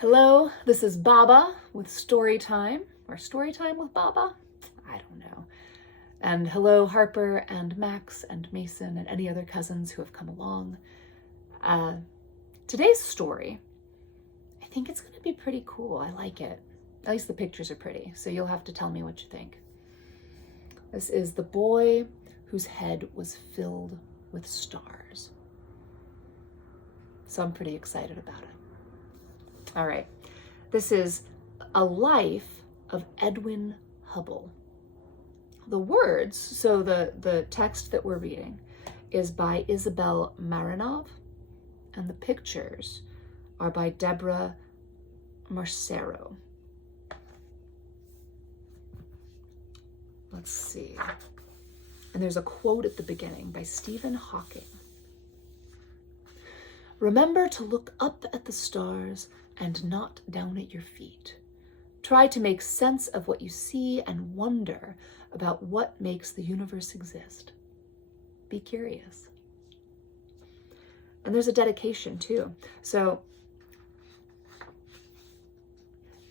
Hello, this is Baba with Story Time, or Story Time with Baba? I don't know. And hello, Harper and Max and Mason and any other cousins who have come along. Today's story, I think it's going to be pretty cool. I like it. At least the pictures are pretty, so you'll have to tell me what you think. This is The Boy Whose Head Was Filled with Stars. So I'm pretty excited about it. All right, this is A Life of Edwin Hubble. The words, so the text that we're reading is by Isabel Marinov, and the pictures are by Deborah Marcero. Let's see. And there's a quote at the beginning by Stephen Hawking. Remember to look up at the stars and not down at your feet. Try to make sense of what you see and wonder about what makes the universe exist. Be curious. And there's a dedication too. So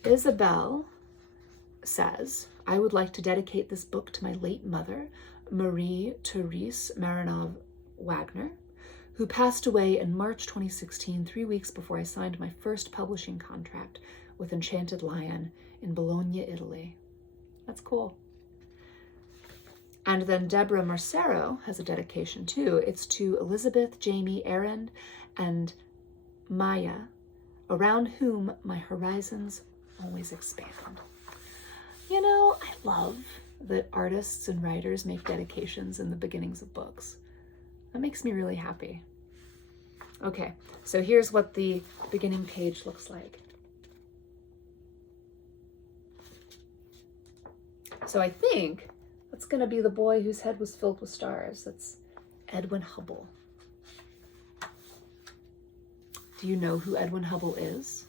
Isabel says, I would like to dedicate this book to my late mother, Marie Therese Marinov Wagner, who passed away in March 2016, 3 weeks before I signed my first publishing contract with Enchanted Lion in Bologna, Italy. That's cool. And then Deborah Marcero has a dedication too. It's to Elizabeth, Jamie, Erin, and Maya, around whom my horizons always expand. You know, I love that artists and writers make dedications in the beginnings of books. That makes me really happy. Okay, so here's what the beginning page looks like. So I think that's going to be The Boy Whose Head Was Filled with Stars. That's Edwin Hubble. Do you know who Edwin Hubble is?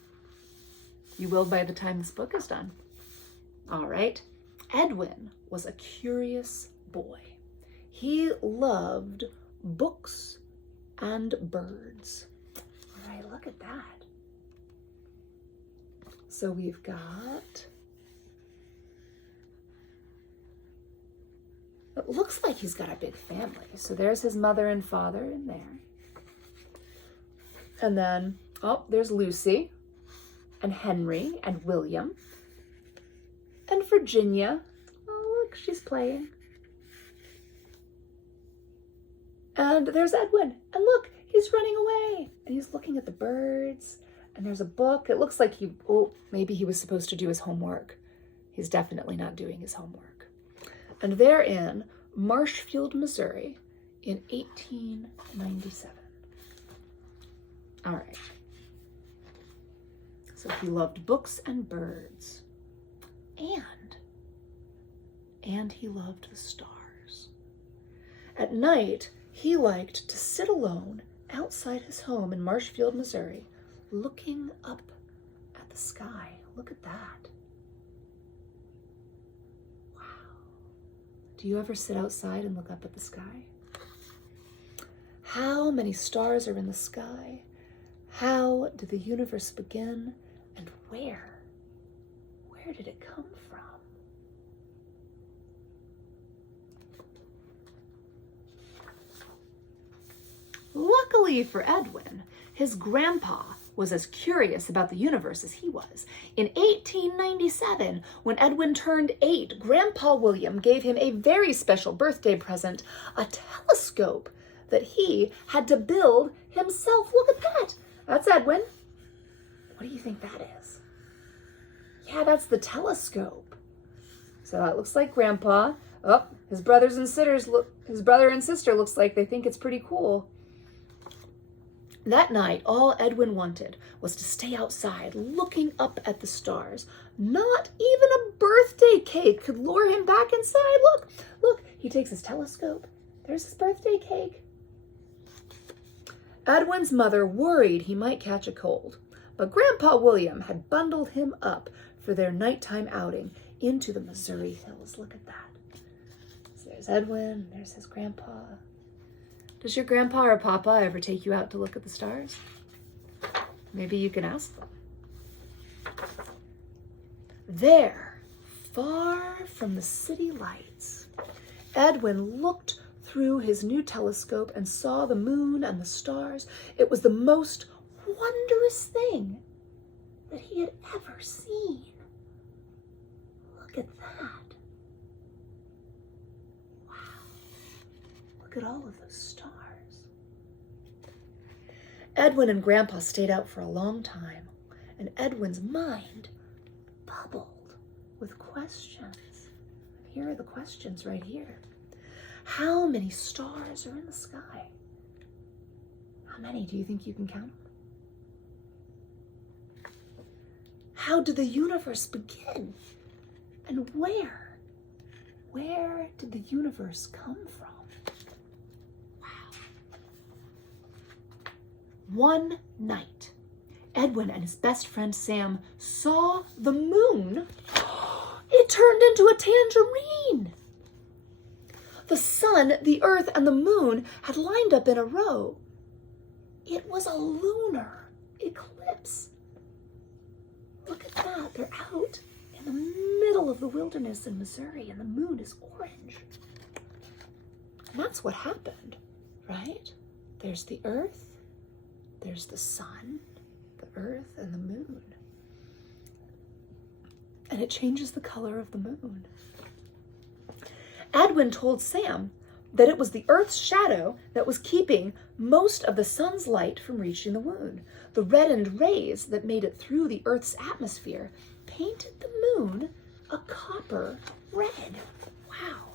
You will by the time this book is done. All right. Edwin was a curious boy. He loved books and birds. All right, look at that. So we've got, it looks like he's got a big family. So there's his mother and father in there. And then, oh, there's Lucy and Henry and William and Virginia. Oh, look, she's playing. And there's Edwin, and look, he's running away, and he's looking at the birds, and there's a book. It looks like maybe he was supposed to do his homework. He's definitely not doing his homework. And they're in Marshfield, Missouri in 1897. All right. So he loved books and birds, and he loved the stars. At night, he liked to sit alone outside his home in Marshfield, Missouri, looking up at the sky. Look at that. Wow. Do you ever sit outside and look up at the sky? How many stars are in the sky? How did the universe begin? And where? Where did it come from? Luckily for Edwin, his grandpa was as curious about the universe as he was. In 1897, when Edwin turned 8, Grandpa William gave him a very special birthday present, a telescope that he had to build himself. Look at that. That's Edwin. What do you think that is? Yeah, that's the telescope. So that looks like Grandpa. Oh, his brother and sister looks like they think it's pretty cool. That night, all Edwin wanted was to stay outside, looking up at the stars. Not even a birthday cake could lure him back inside. Look, he takes his telescope. There's his birthday cake. Edwin's mother worried he might catch a cold, but Grandpa William had bundled him up for their nighttime outing into the Missouri hills. Look at that. So there's Edwin, there's his grandpa. Does your grandpa or papa ever take you out to look at the stars? Maybe you can ask them. There, far from the city lights, Edwin looked through his new telescope and saw the moon and the stars. It was the most wondrous thing that he had ever seen. Look at that. Wow. Look at all of those stars. Edwin and Grandpa stayed out for a long time, and Edwin's mind bubbled with questions. Here are the questions right here. How many stars are in the sky? How many do you think you can count? How did the universe begin? And where? Where did the universe come from? Wow. One night, Edwin and his best friend Sam saw the moon. It turned into a tangerine. The sun, the earth, and the moon had lined up in a row. It was a lunar eclipse. Look at that. They're out in the middle of the wilderness in Missouri, and the moon is orange. And that's what happened, right? There's the earth, there's the sun, the earth, and the moon. And it changes the color of the moon. Edwin told Sam that it was the earth's shadow that was keeping most of the sun's light from reaching the moon. The reddened rays that made it through the earth's atmosphere painted the moon a copper red. Wow.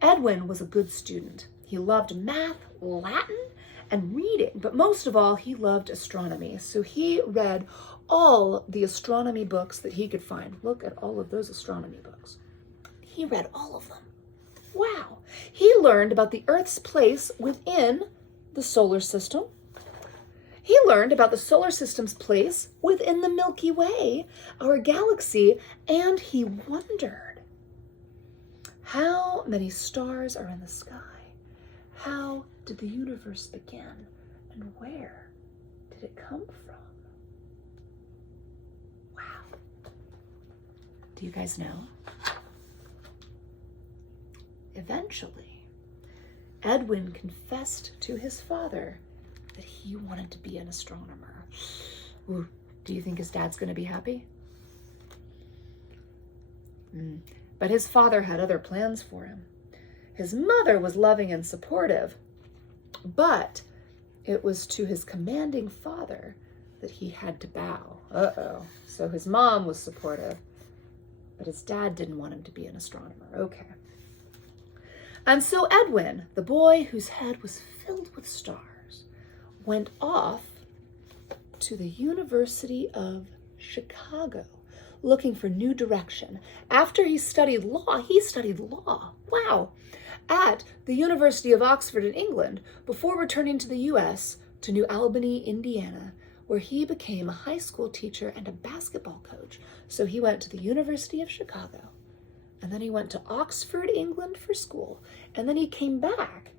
Edwin was a good student. He loved math, Latin, and reading, but most of all, he loved astronomy. So he read all the astronomy books that he could find. Look at all of those astronomy books. He read all of them. Wow. He learned about the Earth's place within the solar system. He learned about the solar system's place within the Milky Way, our galaxy, and he wondered, how many stars are in the sky? How did the universe begin? And where did it come from? Wow. Do you guys know? Eventually, Edwin confessed to his father that he wanted to be an astronomer. Ooh, do you think his dad's going to be happy? But his father had other plans for him. His mother was loving and supportive, but it was to his commanding father that he had to bow. So his mom was supportive, but his dad didn't want him to be an astronomer. Okay. And so Edwin, the boy whose head was filled with stars, went off to the University of Chicago looking for new direction. After he studied law, wow, at the University of Oxford in England before returning to the U.S. to New Albany, Indiana, where he became a high school teacher and a basketball coach. So he went to the University of Chicago. And then he went to Oxford, England for school. And then he came back.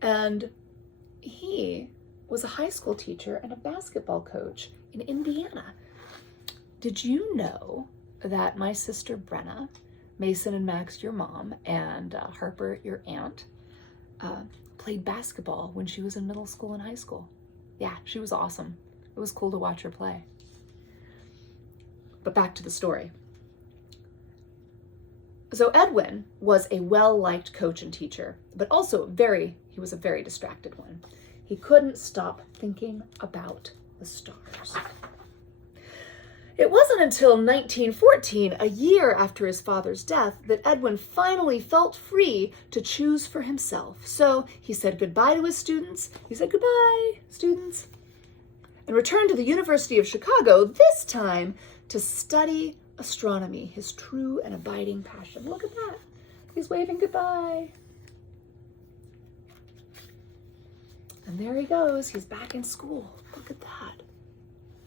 And he was a high school teacher and a basketball coach in Indiana. Did you know that my sister Brenna, Mason and Max, your mom, and Harper, your aunt, played basketball when she was in middle school and high school? Yeah, she was awesome. It was cool to watch her play. But back to the story. So Edwin was a well-liked coach and teacher, but also he was a very distracted one. He couldn't stop thinking about the stars. It wasn't until 1914, a year after his father's death, that Edwin finally felt free to choose for himself. So he said goodbye to his students. He said, "Goodbye, students," and returned to the University of Chicago, this time to study astronomy, his true and abiding passion. Look at that. He's waving goodbye. And there he goes. He's back in school. Look at that.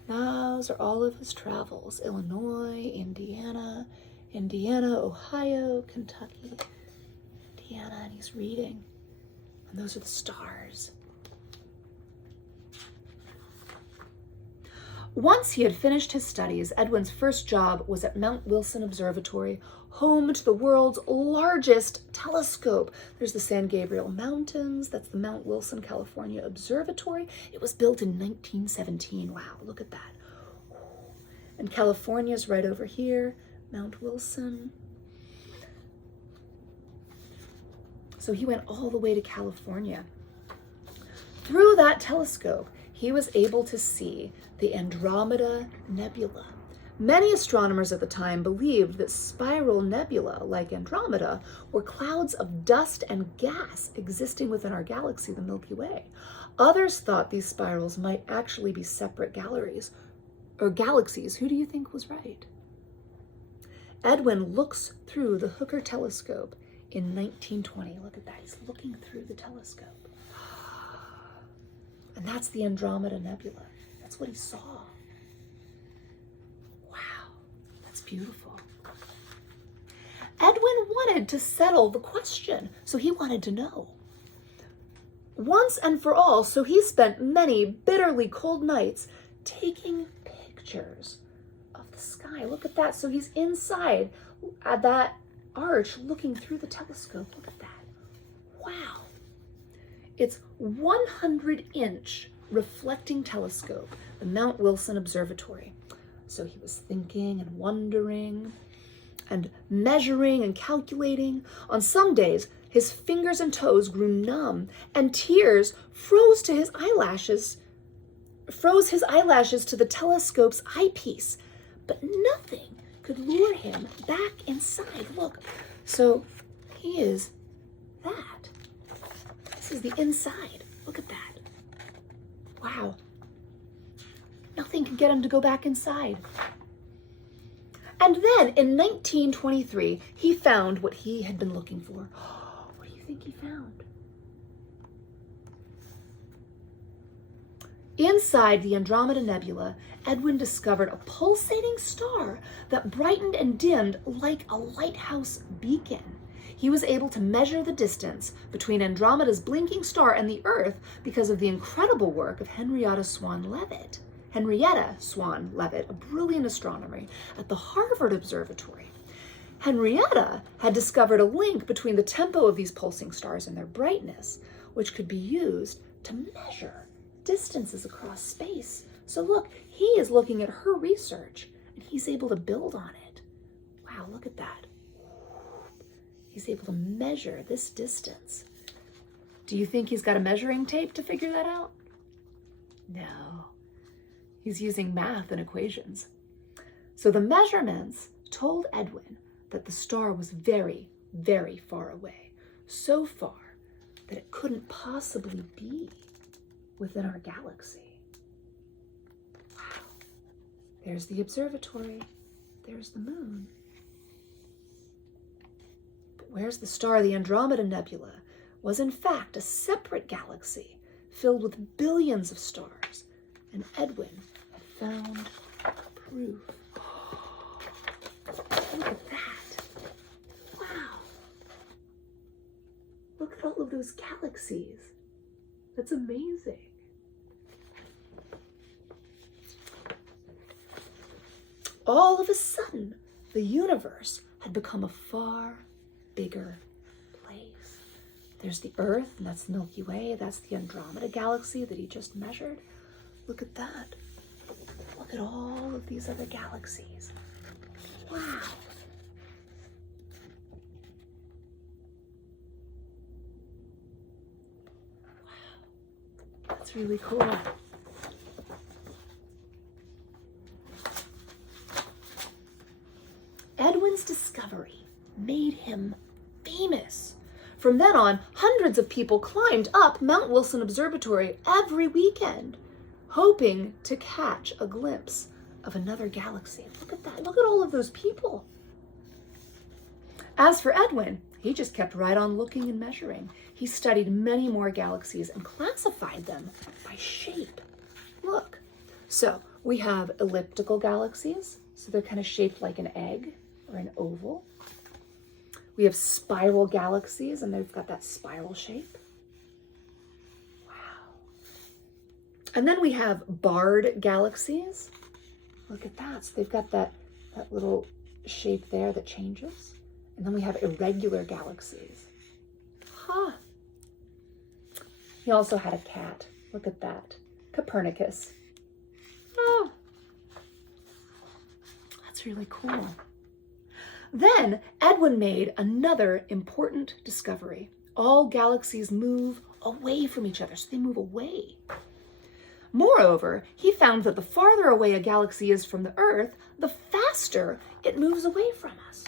Those are all of his travels. Illinois, Indiana, Ohio, Kentucky, Indiana, and he's reading. And those are the stars. Once he had finished his studies, Edwin's first job was at Mount Wilson Observatory, home to the world's largest telescope. There's the San Gabriel Mountains. That's the Mount Wilson, California Observatory. It was built in 1917. Wow, look at that. And California's right over here, Mount Wilson. So he went all the way to California. Through that telescope, he was able to see the Andromeda Nebula. Many astronomers at the time believed that spiral nebula, like Andromeda, were clouds of dust and gas existing within our galaxy, the Milky Way. Others thought these spirals might actually be separate galaxies. Who do you think was right? Edwin looks through the Hooker telescope in 1920. Look at that, he's looking through the telescope. And that's the Andromeda Nebula. That's what he saw. Wow, that's beautiful. Edwin wanted to settle the question, so he wanted to know. Once and for all, so he spent many bitterly cold nights taking pictures of the sky. Look at that. So he's inside at that arch looking through the telescope. Look at that. Wow. It's 100-inch reflecting telescope, the Mount Wilson Observatory. So he was thinking and wondering and measuring and calculating. On some days, his fingers and toes grew numb and tears froze his eyelashes to the telescope's eyepiece. But nothing could lure him back inside. Look, so he is that. This is the inside. Look at that. Wow. Nothing could get him to go back inside. And then in 1923, he found what he had been looking for. What do you think he found? Inside the Andromeda Nebula, Edwin discovered a pulsating star that brightened and dimmed like a lighthouse beacon. He was able to measure the distance between Andromeda's blinking star and the Earth because of the incredible work of Henrietta Swan Leavitt, a brilliant astronomer at the Harvard Observatory. Henrietta had discovered a link between the tempo of these pulsing stars and their brightness, which could be used to measure distances across space. So look, he is looking at her research and he's able to build on it. Wow, look at that. He's able to measure this distance. Do you think he's got a measuring tape to figure that out? No. He's using math and equations. So the measurements told Edwin that the star was very, very far away. So far that it couldn't possibly be within our galaxy. Wow. There's the observatory. There's the moon. But where's the star? The Andromeda Nebula was in fact a separate galaxy filled with billions of stars. And Edwin had found proof. Look at that. Wow. Look at all of those galaxies. That's amazing. All of a sudden, the universe had become a far bigger place. There's the Earth, and that's the Milky Way. That's the Andromeda Galaxy that he just measured. Look at that. Look at all of these other galaxies. Wow. Wow. That's really cool. Edwin's discovery made him famous. From then on, hundreds of people climbed up Mount Wilson Observatory every weekend, hoping to catch a glimpse of another galaxy. Look at that. Look at all of those people. As for Edwin, he just kept right on looking and measuring. He studied many more galaxies and classified them by shape. Look. So we have elliptical galaxies. So they're kind of shaped like an egg or an oval. We have spiral galaxies, and they've got that spiral shape. Wow. And then we have barred galaxies. Look at that. So they've got that little shape there that changes. And then we have irregular galaxies. Huh. He also had a cat. Look at that. Copernicus. Oh. That's really cool. Then Edwin made another important discovery. All galaxies move away from each other, so they move away. Moreover, he found that the farther away a galaxy is from the Earth, the faster it moves away from us.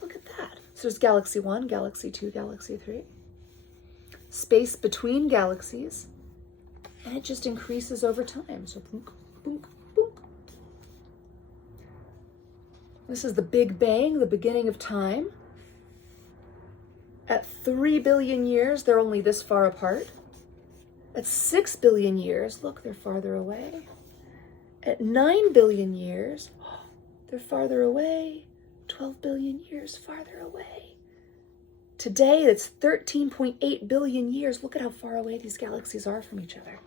Look at that. So there's galaxy 1, galaxy 2, galaxy 3. Space between galaxies, and it just increases over time. So boonk, boonk, boonk. This is the Big Bang, the beginning of time. At 3 billion years, they're only this far apart. At 6 billion years, look, they're farther away. At 9 billion years, they're farther away. 12 billion years farther away. Today, it's 13.8 billion years. Look at how far away these galaxies are from each other.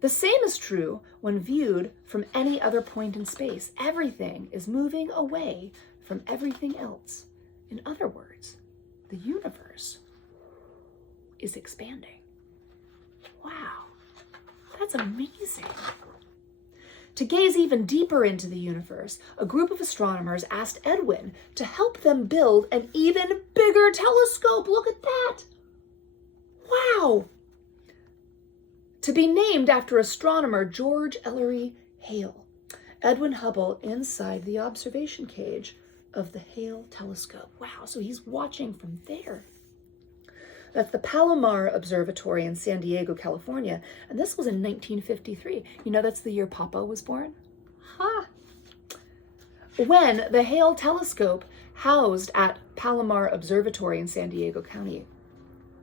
The same is true when viewed from any other point in space. Everything is moving away from everything else. In other words, the universe is expanding. Wow, that's amazing. To gaze even deeper into the universe, a group of astronomers asked Edwin to help them build an even bigger telescope. Look at that. Wow. To be named after astronomer George Ellery Hale. Edwin Hubble inside the observation cage of the Hale telescope. Wow, so he's watching from there. That's the Palomar Observatory in San Diego, California. And this was in 1953. You know, that's the year Papa was born. Ha! When the Hale telescope, housed at Palomar Observatory in San Diego County,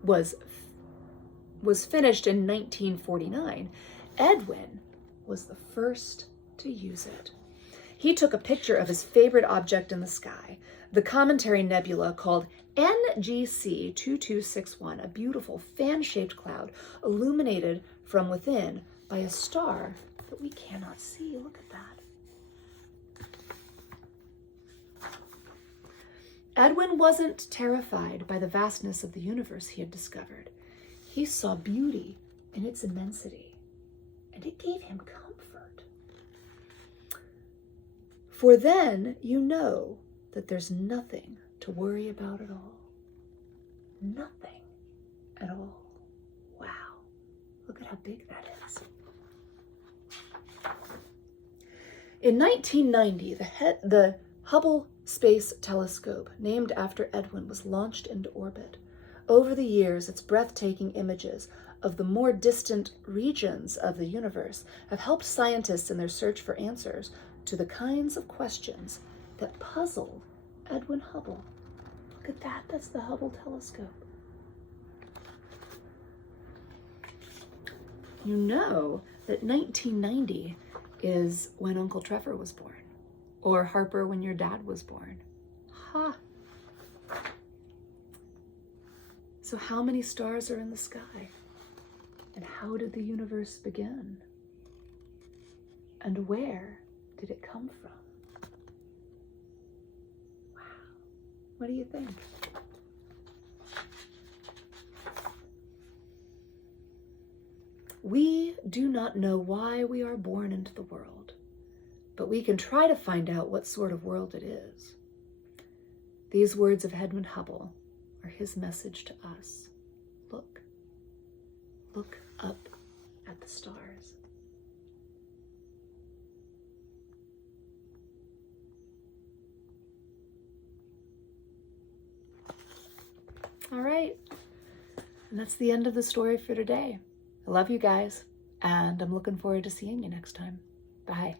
was finished in 1949, Edwin was the first to use it. He took a picture of his favorite object in the sky, the Cometary Nebula called NGC 2261, a beautiful fan-shaped cloud illuminated from within by a star that we cannot see. Look at that. Edwin wasn't terrified by the vastness of the universe he had discovered. He saw beauty in its immensity, and it gave him comfort. For then you know that there's nothing to worry about at all. Nothing at all. Wow. Look at how big that is. In 1990, the Hubble Space Telescope, named after Edwin, was launched into orbit. Over the years, its breathtaking images of the more distant regions of the universe have helped scientists in their search for answers to the kinds of questions that puzzled Edwin Hubble. Look at that, that's the Hubble telescope. You know that 1990 is when Uncle Trevor was born, or Harper when your dad was born. Ha! So how many stars are in the sky? And how did the universe begin? And where did it come from? Wow. What do you think? We do not know why we are born into the world, but we can try to find out what sort of world it is. These words of Edwin Hubble are his message to us. Look. Look up at the stars. All right. And that's the end of the story for today. I love you guys, and I'm looking forward to seeing you next time. Bye.